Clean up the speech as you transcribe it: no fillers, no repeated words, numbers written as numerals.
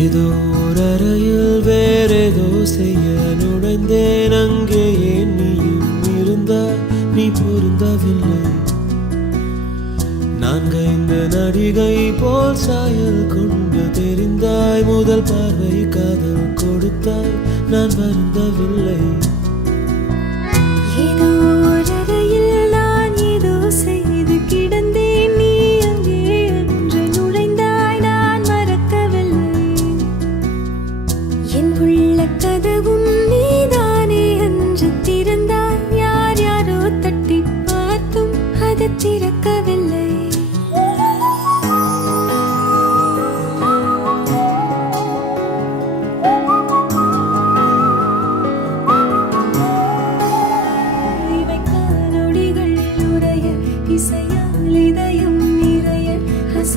ஏதோ ஒரு அறையில் வேறேதோ செய்ய நுழைந்தேன். அங்கே ஏன் நீயும் இருந்தாய், நீ பொருந்தவில்லை. 4-5 நடிகை போல் சாயல் கொண்டு தெரிந்தாய். முதல் பார்வை காதல் கொடுத்தாய், நான் வருந்தவில்லை. ஏதோ ஒரு அறையில் நான் ஏதோ செய்ய